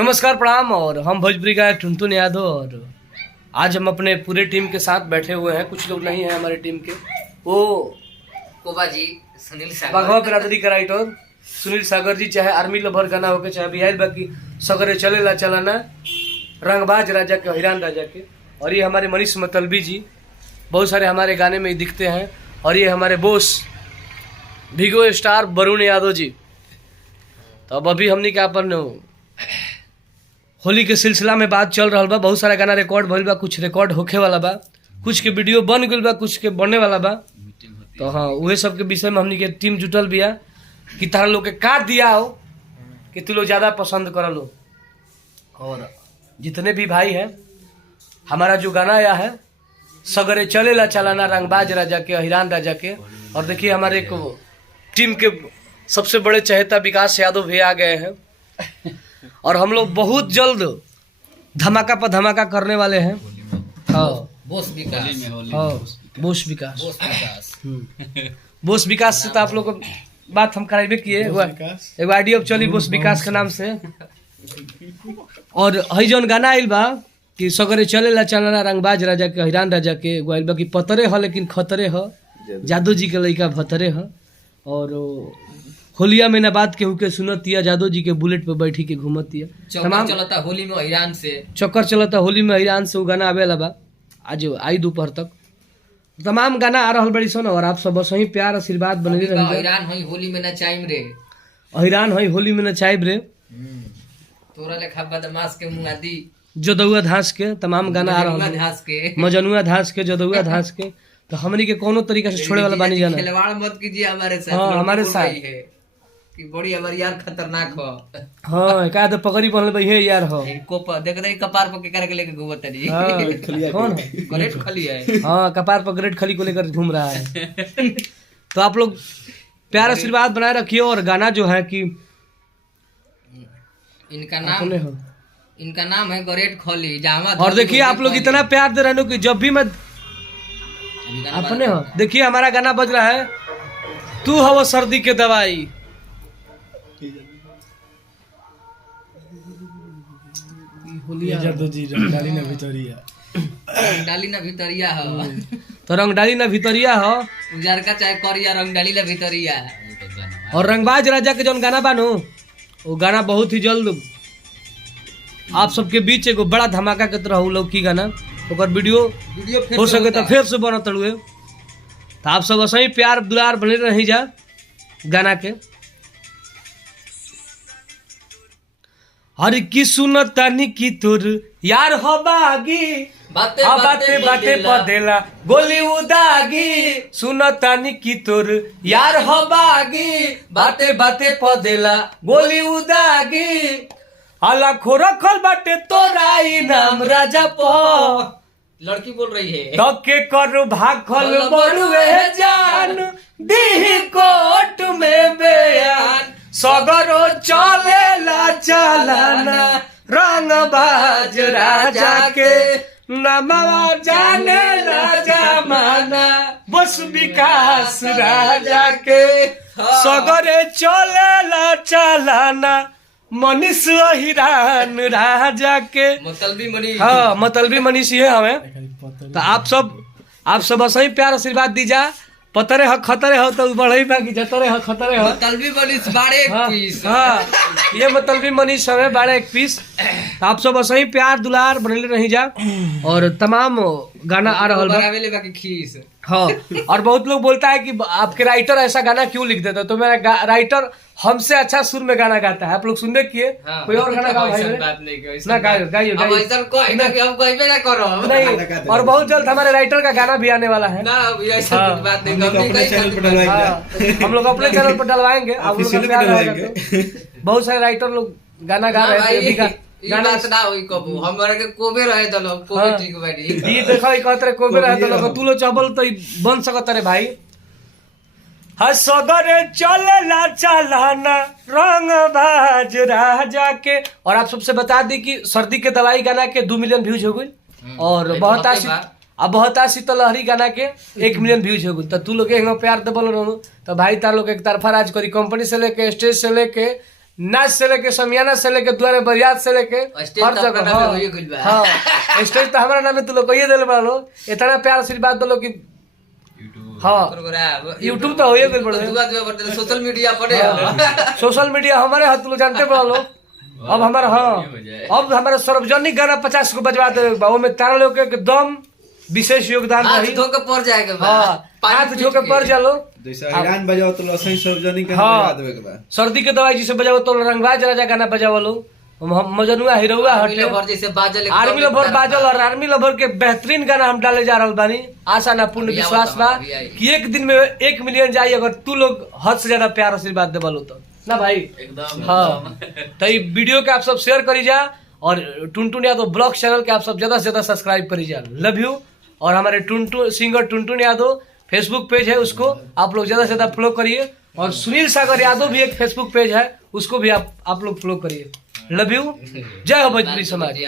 नमस्कार प्रणाम। और हम भोजपुरी गायक टुनटुन यादव और आज हम अपने पूरे टीम के साथ बैठे हुए हैं। कुछ लोग नहीं हैं हमारे टीम के, वो कोबा जी, सुनील सागर, बाघवा बिरादरी का राइटर सुनील सागर जी, चाहे आर्मी लवर गाना होके चाहे बिहार बाकी सगरे चलेला चलाना, रंगबाज राजा के, हिरान राजा के। और ये हमारे मनीष मतलबी जी बहुत सारे हमारे गाने में दिखते हैं। और ये हमारे बोस भिगो स्टार वरुण यादव जी। तो अब अभी हमने क्या अपन होली के सिलसिला में बात चल रहा बा। बहुत सारा गाना रिकॉर्ड भइल बा, कुछ रिकॉर्ड होखे वाला बा, कुछ के वीडियो बन गइल बा, कुछ के बनने वाला बा। तो हाँ, उहे सब के विषय में हमनी के टीम जुटल बिया कि तारा लोग के का दिया हो कि तू लोग ज़्यादा पसंद कर लो। और जितने भी भाई हैं, हमारा जो गाना आया है सगरे चलेला चलाना, रंगबाज राजा के, हिरान राजा के। और देखिए हमारे एक टीम के सबसे बड़े चहेता विकास यादव भी आ गए हैं। और हम लोग बहुत जल्द धमाका पर धमाका करने वाले हैं। हाँ, बोस विकास, हाँ, बोस विकास, बोस विकास से तो आप लोग को बात हम कराइबे किए। एगो आइडिया अब चली बोस विकास के नाम से। और हई जौन गाना आइल बा कि सगरे चलेला चलाना, रंगबाज राजा के, हिरान राजा के, एगो आइल बा कि पतरे ह लेकिन खतरे ह, जादू जी के लड़का भतरे ह। और होलिया में ना बात केहू के सुनतिया, जादव जी के बुलेट पे बैठी के घूमतिया। चक्कर चलता होली में हिरान से, चक्कर चलता होली में हिरान से। वो गाना आवेला बा, आज आई दोपहर तक तमाम गाना आ रहल बड़ी सन। और आप सब बस वही प्यार आशीर्वाद बनले रहिए। हिरान होई होली में नचाइम रे, हिरान होई होली में नचाइब रे, तोरा लेखा बदमाश के मुंह आदि, जदुआ धास के तमाम गाना आ रहल, घास के, मजनुआ धास के, जदुआ धास के। तो हमनी के कोनो तरीका से छोड़े वाला बानी जाना। खिलवाड़ मत कीजिए हमारे साथ। हाँ, हमारे साथ है कि बड़ी हमारी यार खतरनाक हो। हाँ, का तो पकड़ी बनल बा हे यार हो। कोप देख दे कपार पर के करके लेके घूमत तनी। हाँ, कौन है? ग्रेट खली है। हाँ, कपार पर ग्रेट खली को लेकर घूम रहा है। तो आप लोग प्यार आशीर्वाद बनाए रखिए। और गाना जो है कि इनका नाम है ग्रेट खली जावा। और देखिए आप लोग इतना प्यार दे रहे हो कि जब भी मैं अपने हो, देखिए हमारा गाना बज रहा है, तू हो वो सर्दी के दवाई। डाली ना भितरिया हो, तो रंग डाली ना भितरिया हो, उजर का चाहे करिया रंग डाली ना भितरिया। और रंगबाज राजा के जौन गाना बानो, वो गाना बहुत ही जल्द आप सबके बीच एगो बड़ा धमाका के तरह लोग की गाना ओकर वीडियो हो सके तो फिर से बनत हुए। तो आप सब ऐसे ही प्यार दुलार बने रही जा गाना के। हर की सुनतानी की तुर यार हो बागी, बाते बाते बाते पदेला गोली उदागी। सुनतानी की तुर यार हो बागी, बाते बाते पदेला गोली उदागी। आला खोरा खल बाटे तोरा इनाम राजा पो, लड़की बोल रही है। तो के कर भाखल बड़ुए जान, दी कोट में बयान। सगरो चलेला चलाना, रंगबाज राजा के, नमवा जाने राजा माना, बस विकास राजा के। सगरे चलेला चलाना, मनीष हिरान राजा के, मतलबी मनीष। हाँ, मतलबी मनीष है हमें। तो आप सब ऐसे ही प्यार आशीर्वाद दीजा। पतरे ह खतरे हो तो बढ़ई बाकी जतरे ह खतरे हो। मतलबी मनीष बाड़े एक पीस। हाँ, ये मतलबी मनीष हमें बाड़े एक पीस। तो आप सब ऐसे ही प्यार दुलार बनले रही जा। और तमाम गाना आ रहा बा बाकी खीस। हाँ, और बहुत लोग बोलता है कि आपके राइटर ऐसा गाना क्यों लिख देता है। तो मेरा राइटर हमसे अच्छा सुर में गाना गाता है। आप लोग सुनने किए कोई और गाना गाओ भाई, ना गाइए गाइए नहीं। और बहुत जल्द हमारे राइटर का गाना भी आने वाला है। हम लोग अपने चैनल पर डलवाएंगे। बहुत सारे राइटर लोग गाना गा रहे हैं। गाना ना होई कबू हमरा के कोबे रहे दलो कोबे ठीक बाड़ी। ई देखो ई कहत रे कोबे रहे दलो तू लो चावल तो बन सकत रे भाई। सगरे चलेला चलाना, रंगबाज राजा के। और आप सबसे बता दी कि सर्दी के दवाई गाना के 2 मिलियन व्यूज हो गई। और बहुत शीतलहरी गाना के 1 मिलियन व्यूज हो गई। तो तू लोग प्यार दबल रहो तो भाई तार लोग एक तरफा राज करी। कंपनी से लेके, स्टेज से लेके, नाच से लेके समियाना से लेके द्वारे बरियात से लेके स्टेज हर तो जगह अपना हाँ नामे होइए गइल बा। हाँ स्टेज तो हमारा नाम है तू लोग कहिए दिल बड़ा लो इतना प्यार आशीर्वाद दो कि हाँ प्रोग्राम यूट्यूब तो होइए गइल बड़ा दुआ दुआ करते सोशल मीडिया पर सोशल मीडिया हमारे हाथ लोग जानते बड़ा लो अब हमारा हाँ अब हमारा सार्वजनिक गाना 50 को बजवा दे में तारा लोग के एकदम विशेष योगदान हाथ रही धो के पड़ जाएगा बा। हाँ पानी हाथ पीट धो के के। पड़ जालो जैसे ईरान बजाओ तो असही सार्वजनिक गाना हाँ। बजा देवे के बा सर्दी के दवाई जिसे बजाओ तो रंगबाज राजा गाना बजाओ लो मजनुआ हिरौआ आर्मी हटे लवर जैसे बाजल एकदम आर्मी लवर बाजल और आर्मी लवर के बेहतरीन गाना हम डाले जा रहल बानी आशा ना पूर्ण अभी विश्वास आवत बा अभी आई। कि एक दिन में 1 मिलियन जाई अगर तू लोग हद से ज्यादा प्यार आशीर्वाद देबलो तो ना भाई एकदम हाँ तो ये वीडियो के आप सब शेयर करी जा और टुनटुन यादव ब्लॉग चैनल के आप सब ज्यादा से ज्यादा सब्सक्राइब करी जा लव यू और हमारे टुनटुन सिंगर टुनटुन यादव फेसबुक पेज है उसको आप लोग ज्यादा से ज्यादा फॉलो करिए और सुनील सागर यादव भी एक फेसबुक पेज है उसको भी आप लोग फॉलो करिए लव यू जय हो भोजपुरी समाज।